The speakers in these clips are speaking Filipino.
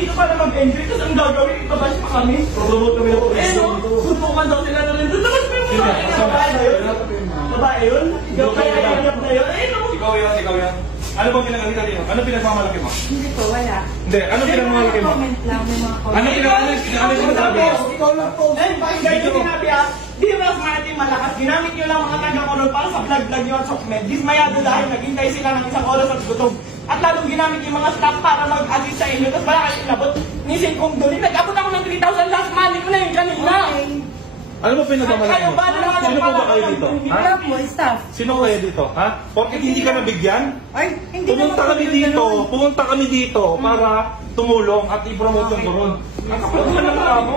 dito para mag-enjoy kasi ang gagawin, ipabash pa kami. Promote kami ng police dito. Suntukan daw sila na rin doon. Tapos may mga babae na yun. Babae yun? Kaya na yun. Ikaw yan. Ano bang pinagalitan dito? Ano pinagmamalaki mo? Hindi po, wala. Hindi, ano pinagmamalaki mo? Comment lang, may mga comment. Ano pinagmamalaki mo? Ikaw lang po. Eh, bakit ganyan yung sinabi Di mas natin malakas. Ginamit nyo lang mga taga-color para sa vlog-vlog nyo at sokmed. Dismayado dahil naghintay sila ng isang oras at gutom. At lalong ginamit yung mga staff para mag-assist sa inyo. Tapos wala kayo inabot. Nising kong duli. Nag-abot ako ng 3,000 last money ko na yun kanina. Ano ba pinagmamalaki mo? Sino po ba kayo dito? Wala po, staff. Sino kayo dito? Ha? Porket hindi ka nabigyan? Ay, hindi Pumunta kami dito para tumulong at i-promote yung doon. Ang kapag naman mo,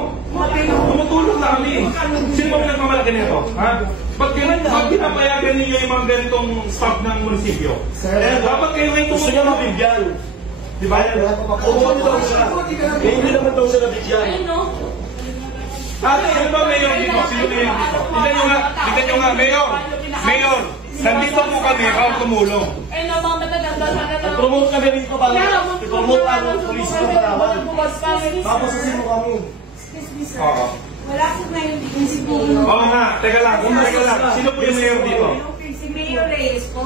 tumutulong na kami. Sino ba pinagmamalaki nito? Ha? Ba't pinapayagan ninyo yung mga ganitong staff ng munisipyo? Dapat kayo ngayon tumutulong. Gusto nyo mabigyan. Di ba? Hindi naman daw siya nabigyan. Ano ba mayor dito? Sino mayor dito? Tignan nyo nga, mayor! Nandito po kami para tumulong. Eh, no, mga matatanda sa kanila. Promote kami rito para i-promote ang police ng Palawan. Tapos mo kami. Excuse me, sir. Wala po na yung munisipyo. Oo nga, teka lang. Sino po yung mayor dito? Si Mayor Reyes po.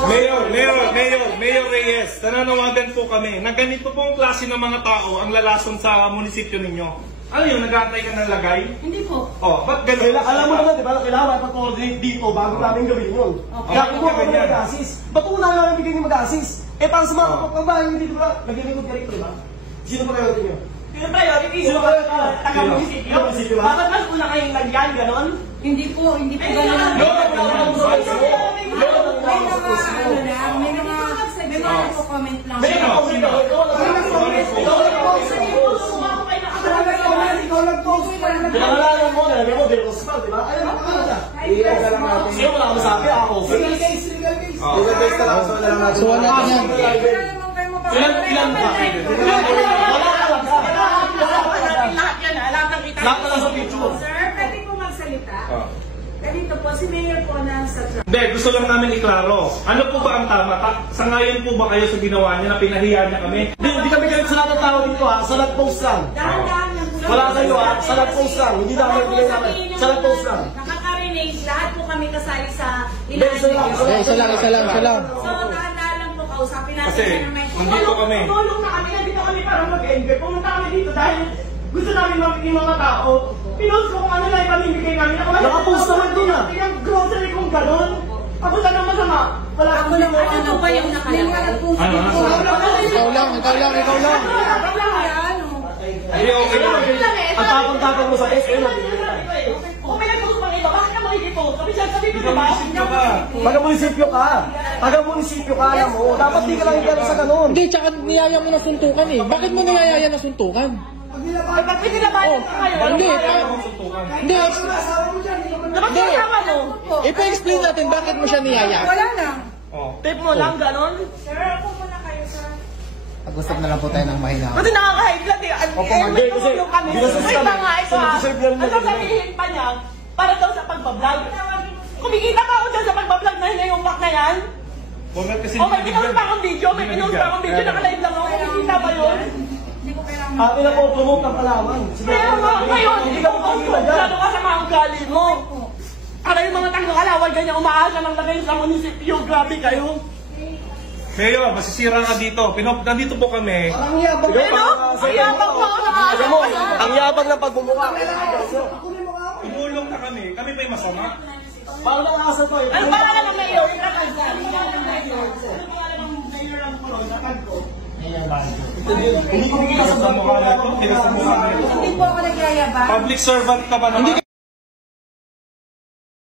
Mayor Reyes, nananawagan po kami na ganito pong klase ng mga tao ang lalason sa munisipyo ninyo. Ano yun, nag-aantay ka ng lagay? Hindi po. Ba't ganun? Alam mo naman, di ba, kailangan ipag-coordinate dito bago namin gawin yun. Kaya kung kami mag-assist, ba't kung na namin bigyan yung mag-assist? Eh, para sa mga kapagbahay, hindi ba, nag-inikot ka rito, di ba? Sino pa kayo niyo? Sino priority? Sino kayo? Taga-munisipyo? Bakit mas una kayong lagyan, ganon? Hindi po gano'n. May mga nagpo-comment lang. Pinangalanan mo, nalagyan mo, Del Osman, di ba? Ayun, makakala. Iyan ka lang natin. Sino mo nakasabi? Ako. Legal case ka lang. So, wala ka yan. Ilan ba? Wala ka lang ka. Lahat na lang sa picture. Sir, pwede po magsalita. Ganito po, si Mayor po nasa truck. Hindi, gusto lang namin iklaro. Ano po ba ang tama? Sangayon po ba kayo sa ginawa niya na pinahiya niya kami? Hindi kami kayo sa lahat ng tao dito ha. Sa nag-post lang. Dahan-dahan lang. Wala kayo ha. Sa nag-post lang. Hindi na kami bigay namin. Sa nag-post lang. Nakaka-renage, lahat po kami kasali sa Hindi, isa lang. Isa lang. So, dahan-dahan lang po kausapin natin Kasi, siya ng nandito kami. Tumulong na kami, nandito kami para mag-enjoy. Pumunta kami dito dahil gusto namin mabigyan mga tao. Pinost ko kung ano lang ipamimigay namin. Nakapost naman doon ah. Yung grocery kong gano'n. Ako lang masama. Wala Ako lang po, ano ba yung nakalagay? Ikaw lang. Ay, okay lang. Ang tapang-tapang mo sa SM. Kung may nagkagusto pang iba, bakit ka makikipot? Sabi ko diba? Taga-munisipyo ka. Taga-munisipyo ka, alam mo. Dapat di ka lang ikero sa ganun. Hindi, tsaka niyaya mo na suntukan eh. Bakit mo niyaya na suntukan? Ay, ba't may tinabayan ka kayo? Hindi. Dapat kasama mo. Ipa-explain natin bakit mo siya niyaya. Wala na. Tape mo lang, gano'n? Sir, ako muna kayo sa... Pag-usap na lang po tayo ng mahina. Kasi nakaka-high-blood eh. hindi, kasi kami. binasos Wait kami. lang nga, ito ha. Deserve yan Ang nila. sasabihin pa niya, para daw sa pagbablog. Kumikita pa ako dyan sa pagbablog na yung pack na yan. May pinost pa akong video, naka-live lang ako. Kumikita ba yun? Hindi ko kailangan... Pinapopromote ng Palawan. Kaya nga, ngayon, hindi ka makakita dyan. Gano'n ka sa mga ugali mo. Para yung mga taga-alawal, ganyan umaasa ng lagay sa munisipyo. Grabe kayo. Mayor, masisira ka dito. Nandito po kami. Ang yabang. Ang yabang mo ako Alam mo, ang yabang ng pagmumukha. Tumulong na kami. Kami pa yung masama. Paano ang asa to eh? Ano ba alam ng mayor? Ano ba alam ng mayor? Hindi ko makikita sa mukha na ito. Hindi po ako nagyayabang. Public servant ka ba naman?